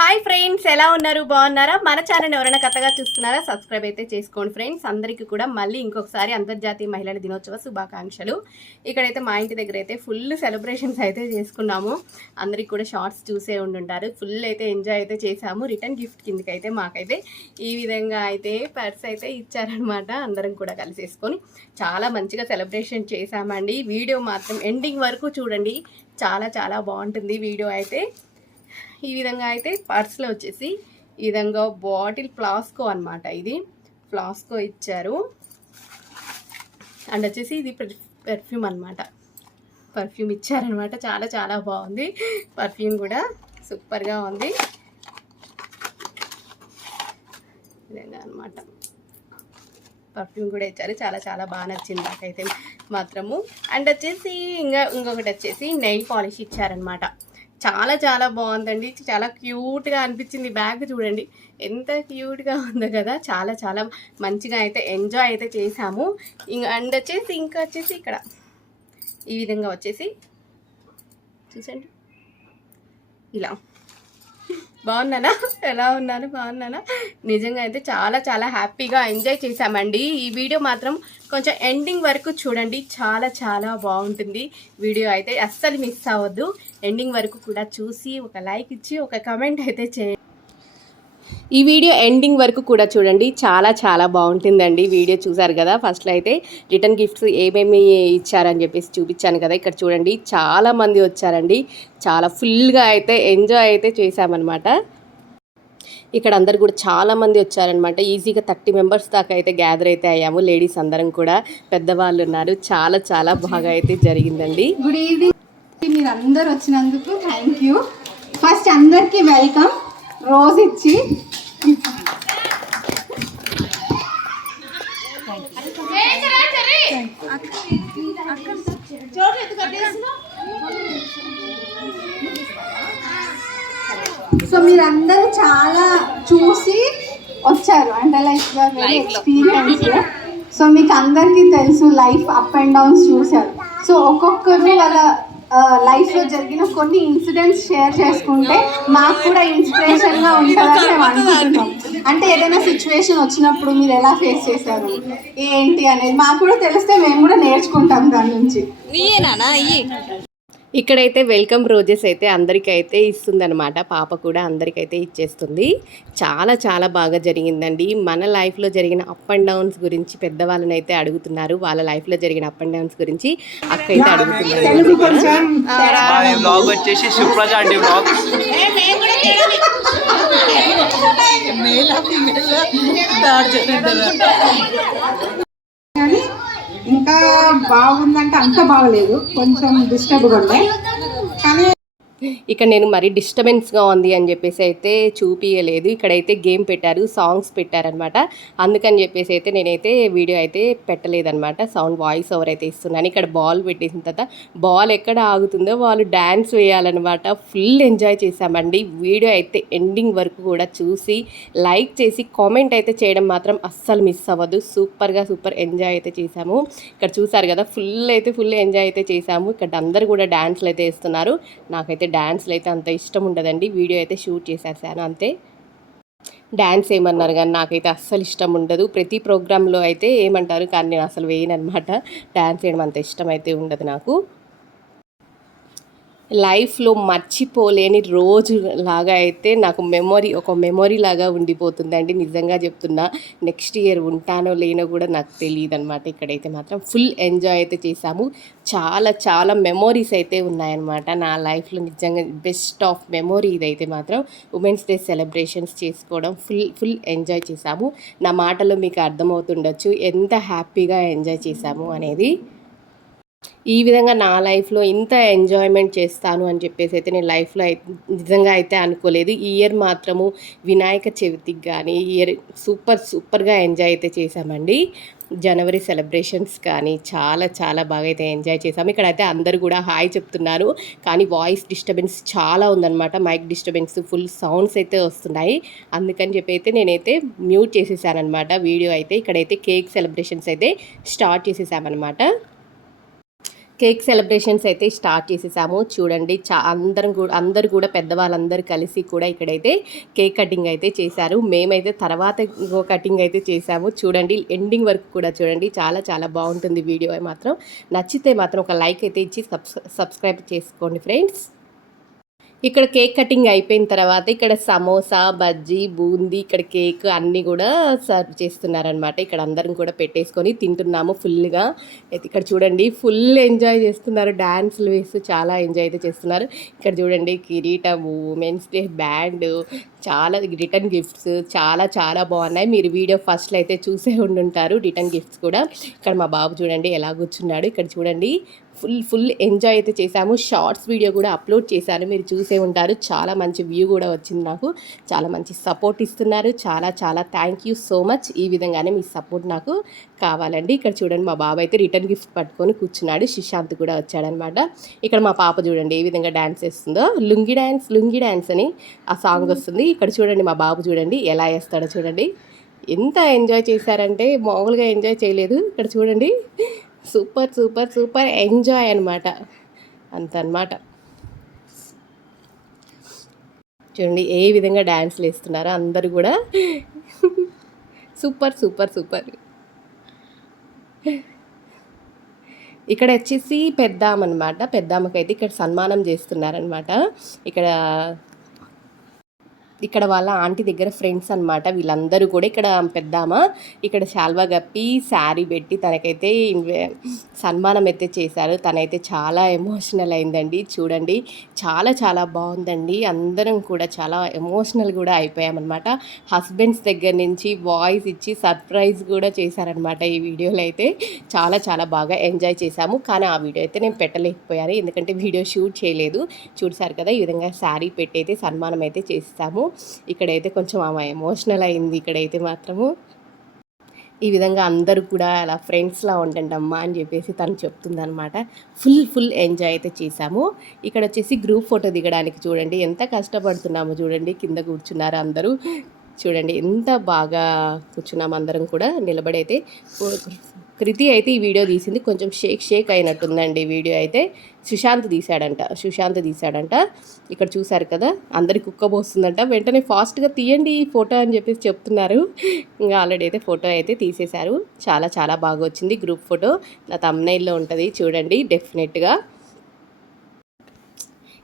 Hi friends, ఎలా ఉన్నారు? బాగున్నారా? మన ఛానల్ ఎవరైనా కొత్తగా చూస్తున్నారా? సబ్స్క్రైబ్ అయితే చేసుకోండి ఫ్రెండ్స్. అందరికీ కూడా మళ్ళీ ఇంకొకసారి అంతర్జాతీయ మహిళల దినోత్సవ శుభాకాంక్షలు. ఇక్కడైతే మా ఇంటి దగ్గర అయితే ఫుల్ సెలబ్రేషన్స్ అయితే చేసుకున్నాము. అందరికి కూడా షార్ట్స్ చూసే ఉండుంటారు. ఫుల్ అయితే ఎంజాయ్ అయితే చేసాము. రిటర్న్ గిఫ్ట్ కిందకి అయితే మాకైతే ఈ విధంగా అయితే పర్స్ అయితే ఇచ్చారనమాట. అందరం కూడా కలిసేసుకొని చాలా మంచిగా సెలబ్రేషన్ చేసామండి. వీడియో మాత్రం ఎండింగ్ వరకు చూడండి, చాలా చాలా బాగుంటుంది వీడియో అయితే. ఈ విధంగా అయితే పర్స్లో వచ్చేసి ఈ విధంగా బాటిల్ ఫ్లాస్కో అనమాట. ఇది ఫ్లాస్కో ఇచ్చారు. అండ్ వచ్చేసి ఇది పెర్ఫ్యూమ్ అనమాట. పర్ఫ్యూమ్ ఇచ్చారనమాట. చాలా చాలా బాగుంది. పర్ఫ్యూమ్ కూడా సూపర్గా ఉంది. విధంగా అనమాట. పర్ఫ్యూమ్ కూడా ఇచ్చారు. చాలా చాలా బాగా నచ్చింది నాకైతే మాత్రము. అండ్ వచ్చేసి ఇంకొకటి వచ్చేసి నెయిల్ పాలిష్ ఇచ్చారనమాట. చాలా చాలా బాగుందండి. చాలా క్యూట్గా అనిపించింది. బ్యాగ్ చూడండి ఎంత క్యూట్గా ఉందో కదా. చాలా చాలా మంచిగా అయితే ఎంజాయ్ అయితే చేసాము. అండ్ వచ్చేసి ఇంకా వచ్చేసి ఇక్కడ ఈ విధంగా వచ్చేసి చూసండి, ఇలా బాగున్నానా? ఎలా ఉన్నాను? బాగున్నానా? నిజంగా అయితే చాలా చాలా హ్యాపీగా ఎంజాయ్ చేసామండి. ఈ వీడియో మాత్రం కొంచెం ఎండింగ్ వరకు చూడండి, చాలా చాలా బాగుంటుంది వీడియో అయితే. అస్సలు మిస్ అవ్వద్దు. ఎండింగ్ వరకు కూడా చూసి ఒక లైక్ ఇచ్చి ఒక కమెంట్ అయితే చేయండి. ఈ వీడియో ఎండింగ్ వరకు కూడా చూడండి, చాలా చాలా బాగుంటుందండి. వీడియో చూసారు కదా. ఫస్ట్లో అయితే రిటర్న్ గిఫ్ట్స్ ఏమేమి ఇచ్చారని చెప్పేసి చూపించాను కదా. ఇక్కడ చూడండి చాలా మంది వచ్చారండి. చాలా ఫుల్గా అయితే ఎంజాయ్ అయితే చేశామన్నమాట. ఇక్కడ అందరు కూడా చాలా మంది వచ్చారనమాట. ఈజీగా 30 మెంబర్స్ దాకా అయితే గ్యాదర్ అయితే అయ్యాము. లేడీస్ అందరం కూడా, పెద్దవాళ్ళు ఉన్నారు. చాలా చాలా బాగా అయితే జరిగిందండి. Good evening. మీరు అందరు వచ్చినందుకు థ్యాంక్ యూ. ఫస్ట్ అందరికీ వెల్కమ్. రోజు ఇచ్చి సో మీరందరూ చాలా చూసి వచ్చారు అంటే లైక్ వెరీ ఎక్స్పీరియన్స్. సో మీకు అందరికీ తెలుసు లైఫ్ అప్ అండ్ డౌన్స్ చూసారు. సో ఒక్కొక్కరు వాళ్ళ లైఫ్లో జరిగిన కొన్ని ఇన్సిడెంట్స్ షేర్ చేసుకుంటే మాకు కూడా ఇన్స్పిరేషన్గా ఉంటుందని మేము అనుకుంటున్నాం. అంటే ఏదైనా సిచ్యువేషన్ వచ్చినప్పుడు మీరు ఎలా ఫేస్ చేశారు ఏంటి అనేది మాకు కూడా తెలిస్తే మేము కూడా నేర్చుకుంటాం దాని నుంచి. ఇక్కడైతే వెల్కమ్ రోజెస్ అయితే అందరికైతే ఇస్తుందన్నమాట. పాప కూడా అందరికైతే ఇచ్చేస్తుంది. చాలా చాలా బాగా జరిగిందండి. మన లైఫ్లో జరిగిన అప్ అండ్ డౌన్స్ గురించి పెద్దవాళ్ళని అయితే అడుగుతున్నారు. వాళ్ళ లైఫ్లో జరిగిన అప్ అండ్ డౌన్స్ గురించి అక్క అయితే అడుగుతున్నారు. ఇంకా బాగుందంటే అంత బాగలేదు, కొంచెం డిస్టర్బ్గా ఉంది. కానీ ఇక్కడ నేను మరి డిస్టర్బెన్స్గా ఉంది అని చెప్పేసి అయితే చూపించలేదు. ఇక్కడైతే గేమ్ పెట్టారు, సాంగ్స్ పెట్టారనమాట. అందుకని చెప్పేసి అయితే నేనైతే వీడియో అయితే పెట్టలేదనమాట. సౌండ్ వాయిస్ ఓవర్ అయితే ఇస్తున్నాను. ఇక్కడ బాల్ పెట్టేసిన తర్వాత బాల్ ఎక్కడ ఆగుతుందో వాళ్ళు డ్యాన్స్ వేయాలన్నమాట. ఫుల్ ఎంజాయ్ చేసామండి. వీడియో అయితే ఎండింగ్ వరకు కూడా చూసి లైక్ చేసి కామెంట్ అయితే చేయడం మాత్రం అస్సలు మిస్ అవ్వదు. సూపర్ ఎంజాయ్ అయితే చేసాము. ఇక్కడ చూసారు కదా, ఫుల్ ఎంజాయ్ అయితే చేసాము. ఇక్కడ అందరూ కూడా డ్యాన్స్లు అయితే వేస్తున్నారు. నాకైతే డ్యాన్స్లు అయితే అంత ఇష్టం ఉండదండి. వీడియో అయితే షూట్ చేసేసాను అంతే. డ్యాన్స్ ఏమన్నారు కానీ నాకైతే అస్సలు ఇష్టం ఉండదు. ప్రతి ప్రోగ్రాంలో అయితే ఏమంటారు కానీ నేను అసలు వేయను అనమాట. డ్యాన్స్ వేయడం అంత ఇష్టం అయితే ఉండదు నాకు. లైఫ్లో మర్చిపోలేని రోజు లాగా అయితే నాకు ఒక మెమొరీ లాగా ఉండిపోతుందండి. నిజంగా చెప్తున్నా. నెక్స్ట్ ఇయర్ ఉంటానో లేనో కూడా నాకు తెలియదు అనమాట. ఇక్కడైతే మాత్రం ఫుల్ ఎంజాయ్ అయితే చేసాము. చాలా చాలా మెమొరీస్ అయితే ఉన్నాయన్నమాట నా లైఫ్లో. నిజంగా బెస్ట్ ఆఫ్ మెమొరీ ఇదైతే మాత్రం. ఉమెన్స్ డే సెలబ్రేషన్స్ చేసుకోవడం ఫుల్ ఎంజాయ్ చేసాము. నా మాటలో మీకు అర్థమవుతుండొచ్చు ఎంత హ్యాపీగా ఎంజాయ్ చేసాము అనేది. ఈ విధంగా నా లైఫ్లో ఇంత ఎంజాయ్మెంట్ చేస్తాను అని చెప్పేసి అయితే నేను లైఫ్లో నిజంగా అయితే అనుకోలేదు. ఈ ఇయర్ మాత్రము వినాయక చవితికి కానీ ఈ ఇయర్ సూపర్గా ఎంజాయ్ అయితే చేశామండి. జనవరి సెలబ్రేషన్స్ కానీ చాలా చాలా బాగా అయితే ఎంజాయ్ చేసాము. ఇక్కడైతే అందరూ కూడా హాయ్ చెప్తున్నారు కానీ వాయిస్ డిస్టర్బెన్స్ చాలా ఉందన్నమాట. మైక్ డిస్టర్బెన్స్, ఫుల్ సౌండ్స్ అయితే వస్తున్నాయి. అందుకని చెప్పి అయితే నేనైతే మ్యూట్ చేసేసానమాట వీడియో అయితే. ఇక్కడైతే కేక్ సెలబ్రేషన్స్ అయితే స్టార్ట్ చేసేసామన్నమాట. కేక్ సెలబ్రేషన్స్ అయితే స్టార్ట్ చేసేసాము. చూడండి అందరూ కూడా పెద్దవాళ్ళందరూ కలిసి కూడా ఇక్కడైతే కేక్ కటింగ్ అయితే చేశారు. మేమైతే తర్వాత ఇంకో కటింగ్ అయితే చేసాము. చూడండి ఎండింగ్ వరకు కూడా చూడండి. చాలా చాలా బాగుంటుంది వీడియో మాత్రం. నచ్చితే మాత్రం ఒక లైక్ అయితే ఇచ్చి సబ్స్క్రైబ్ చేసుకోండి ఫ్రెండ్స్. ఇక్కడ కేక్ కటింగ్ అయిపోయిన తర్వాత ఇక్కడ సమోసా, బజ్జీ, బూందీ, ఇక్కడ కేక్ అన్నీ కూడా సర్వ్ చేస్తున్నారనమాట. ఇక్కడ అందరం కూడా పెట్టేసుకొని తింటున్నాము ఫుల్గా. అయితే ఇక్కడ చూడండి ఫుల్ ఎంజాయ్ చేస్తున్నారు, డ్యాన్స్లు వేస్తూ చాలా ఎంజాయ్ అయితే చేస్తున్నారు. ఇక్కడ చూడండి కిరీటము, ఉమెన్స్ డే బ్యాండ్, చాలా రిటర్న్ గిఫ్ట్స్ చాలా చాలా బాగున్నాయి. మీరు వీడియో ఫస్ట్లో అయితే చూసే ఉండుంటారు రిటర్న్ గిఫ్ట్స్ కూడా. ఇక్కడ మా బాబు చూడండి ఎలా కూర్చున్నాడు. ఇక్కడ చూడండి ఫుల్ ఎంజాయ్ అయితే చేశాము. షార్ట్స్ వీడియో కూడా అప్లోడ్ చేశాను, మీరు చూసే ఉంటారు. చాలా మంచి వ్యూ కూడా వచ్చింది నాకు. చాలా మంచి సపోర్ట్ ఇస్తున్నారు. చాలా చాలా థ్యాంక్ యూ సో మచ్. ఈ విధంగానే మీ సపోర్ట్ నాకు కావాలండి. ఇక్కడ చూడండి మా బాబు అయితే రిటర్న్ గిఫ్ట్ పట్టుకొని కూర్చున్నాడు. సుశాంత్ కూడా వచ్చాడనమాట. ఇక్కడ మా పాప చూడండి ఏ విధంగా డ్యాన్స్ చేస్తుందో. లుంగి డ్యాన్స్ అని ఆ సాంగ్ వస్తుంది. ఇక్కడ చూడండి మా బాబు చూడండి ఎలా వేస్తాడో చూడండి. ఎంత ఎంజాయ్ చేశారంటే మామూలుగా ఎంజాయ్ చేయలేదు. ఇక్కడ చూడండి సూపర్ సూపర్ సూపర్ ఎంజాయ్ అనమాట. అంత అనమాట. చూడండి ఏ విధంగా డ్యాన్స్లు వేస్తున్నారో అందరూ కూడా. Super super super. ఇక్కడ వచ్చేసి పెద్దామన్నమాట. పెద్దామకైతే ఇక్కడ సన్మానం చేస్తున్నారనమాట. ఇక్కడ వాళ్ళ ఆంటీ దగ్గర ఫ్రెండ్స్ అనమాట వీళ్ళందరూ కూడా. ఇక్కడ పెద్దామ ఇక్కడ శాల్వా కప్పి శారీ పెట్టి తనకైతే సన్మానం అయితే చేశారు. తనైతే చాలా ఎమోషనల్ అయిందండి. చూడండి చాలా చాలా బాగుందండి. అందరం కూడా చాలా ఎమోషనల్ కూడా అయిపోయామన్నమాట. హస్బెండ్స్ దగ్గర నుంచి వాయిస్ ఇచ్చి సర్ప్రైజ్ కూడా చేశారనమాట. ఈ వీడియోలో అయితే చాలా చాలా బాగా ఎంజాయ్ చేశాము. కానీ ఆ వీడియో అయితే నేను పెట్టలేకపోయాను, ఎందుకంటే వీడియో షూట్ చేయలేదు. చూసారు కదా ఈ విధంగా శారీ పెట్టి అయితే సన్మానం అయితే చేస్తాము. ఇక్కడైతే కొంచెం ఆమె ఎమోషనల్ అయింది. ఇక్కడైతే మాత్రము ఈ విధంగా అందరూ కూడా అలా ఫ్రెండ్స్లా ఉండండి అమ్మా అని చెప్పేసి తను చెప్తుంది అనమాట. ఫుల్ ఎంజాయ్ అయితే చేశాము. ఇక్కడ వచ్చేసి గ్రూప్ ఫోటో దిగడానికి చూడండి ఎంత కష్టపడుతున్నామో చూడండి. కింద కూర్చున్నారు అందరూ. చూడండి ఎంత బాగా కూర్చున్నాము అందరం కూడా నిలబడైతే. కృతి అయితే ఈ వీడియో తీసింది, కొంచెం షేక్ అయినట్టుందండి వీడియో అయితే. సుశాంత్ తీశాడంట. ఇక్కడ చూశారు కదా అందరికి కుక్కబోస్తుందంట. వెంటనే ఫాస్ట్గా తీయండి ఈ ఫోటో అని చెప్పేసి చెప్తున్నారు. ఇంకా ఆల్రెడీ అయితే ఫోటో అయితే తీసేశారు. చాలా చాలా బాగా వచ్చింది గ్రూప్ ఫోటో. నా థంబ్నెయిల్లో ఉంటుంది చూడండి డెఫినెట్గా.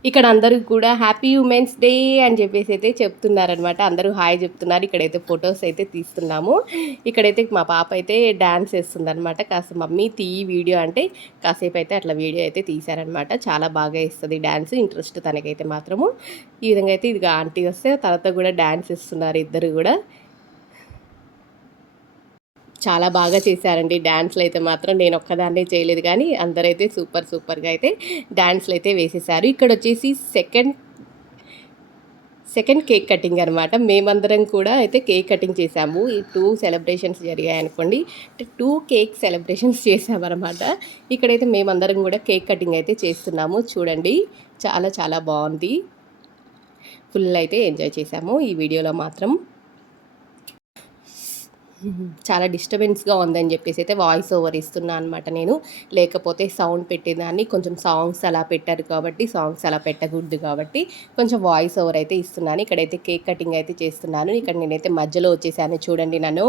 ఇక్కడ అందరూ కూడా హ్యాపీ ఉమెన్స్ డే అని చెప్పేసి అయితే చెప్తున్నారనమాట. అందరూ హాయ్ చెప్తున్నారు. ఇక్కడైతే ఫొటోస్ అయితే తీస్తున్నాము. ఇక్కడైతే మా పాప అయితే డ్యాన్స్ వేస్తుందనమాట. కాస్త మమ్మీ వీడియో అంటే కాసేపు అయితే అట్లా వీడియో అయితే తీశారనమాట. చాలా బాగా వేస్తుంది డ్యాన్స్, ఇంట్రెస్ట్ తనకైతే మాత్రము. ఈ విధంగా అయితే ఇది ఆంటీ వస్తే తర్వాత కూడా డ్యాన్స్ వేస్తున్నారు ఇద్దరు కూడా. చాలా బాగా చేశారండి డ్యాన్స్లు అయితే మాత్రం. నేను ఒక్కదాన్నే చేయలేదు కానీ అందరైతే సూపర్గా అయితే డ్యాన్స్లు అయితే వేసేసారు. ఇక్కడ వచ్చేసి సెకండ్ కేక్ కటింగ్ అనమాట. మేమందరం కూడా అయితే కేక్ కటింగ్ చేసాము. ఈ 2 సెలబ్రేషన్స్ జరిగాయి అనుకోండి. 2 కేక్ సెలబ్రేషన్స్ చేసామన్నమాట. ఇక్కడైతే మేమందరం కూడా కేక్ కటింగ్ అయితే చేస్తున్నాము. చూడండి చాలా చాలా బాగుంది. ఫుల్ అయితే ఎంజాయ్ చేసాము ఈ వీడియోలో మాత్రం. చాలా డిస్టర్బెన్స్గా ఉందని చెప్పేసి అయితే వాయిస్ ఓవర్ ఇస్తున్నా అనమాట నేను. లేకపోతే సౌండ్ పెట్టేదాన్ని. కొంచెం సాంగ్స్ అలా పెట్టారు కాబట్టి, సాంగ్స్ అలా పెట్టకూడదు కాబట్టి కొంచెం వాయిస్ ఓవర్ అయితే ఇస్తున్నాను. ఇక్కడైతే కేక్ కటింగ్ అయితే చేస్తున్నాను. ఇక్కడ నేనైతే మధ్యలో వచ్చేసాను. చూడండి నన్ను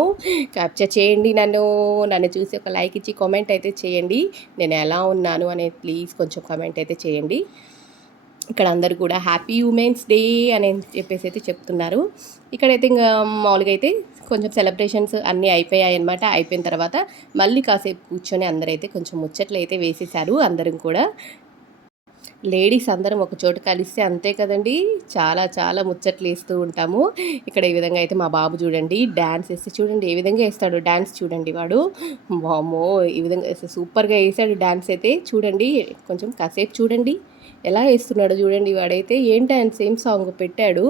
క్యాప్చర్ చేయండి. నన్ను చూసి ఒక లైక్ ఇచ్చి కామెంట్ అయితే చేయండి. నేను ఎలా ఉన్నాను అనేది ప్లీజ్ కొంచెం కామెంట్ అయితే చేయండి. ఇక్కడ అందరూ కూడా హ్యాపీ ఉమెన్స్ డే అని చెప్పేసి అయితే చెప్తున్నారు. ఇక్కడైతే ఇంకా మామూలుగా అయితే కొంచెం సెలబ్రేషన్స్ అన్నీ అయిపోయాయి అనమాట. అయిపోయిన తర్వాత మళ్ళీ కాసేపు కూర్చొని అందరైతే కొంచెం ముచ్చట్లు అయితే వేసేసారు. అందరం కూడా లేడీస్ అందరం ఒక చోట కలిస్తే అంతే కదండి, చాలా చాలా ముచ్చట్లు వేస్తూ ఉంటాము. ఇక్కడ ఈ విధంగా అయితే మా బాబు చూడండి డ్యాన్స్ వేస్తే చూడండి ఏ విధంగా వేస్తాడు డ్యాన్స్. చూడండి వాడు వామ్మో ఈ విధంగా సూపర్గా వేసాడు డ్యాన్స్ అయితే. చూడండి కొంచెం కాసేపు చూడండి ఎలా వేస్తున్నాడు చూడండి. వాడైతే ఏం డ్యాన్స్ ఏం సాంగ్ పెట్టాడు.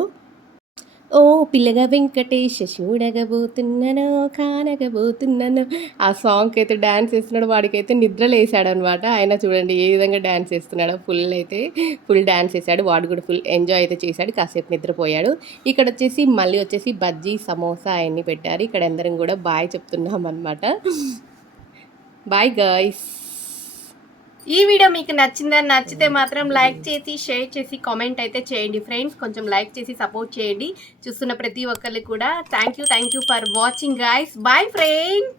ఓ పిల్లగా వెంకటేష్ చూడగబోతున్నాను కానగబోతున్నాను ఆ సాంగ్కి అయితే డ్యాన్స్ వేస్తున్నాడు. వాడికైతే నిద్రలు వేసాడు అనమాట. ఆయన చూడండి ఏ విధంగా డ్యాన్స్ వేస్తున్నాడో. ఫుల్ డ్యాన్స్ వేసాడు. వాడు కూడా ఫుల్ ఎంజాయ్ అయితే చేశాడు. కాసేపు నిద్రపోయాడు. ఇక్కడ మళ్ళీ వచ్చేసి బజ్జీ సమోసా అవన్నీ పెట్టారు. ఇక్కడ అందరం కూడా బాయ్ చెప్తున్నాం అనమాట. Bye guys. ఈ వీడియో మీకు నచ్చితే మాత్రం లైక్ చేసి షేర్ చేసి కామెంట్ అయితే చేయండి ఫ్రెండ్స్. కొంచెం లైక్ చేసి సపోర్ట్ చేయండి చూస్తున్న ప్రతి ఒక్కరికి కూడా. Thank you for watching guys. Bye friends.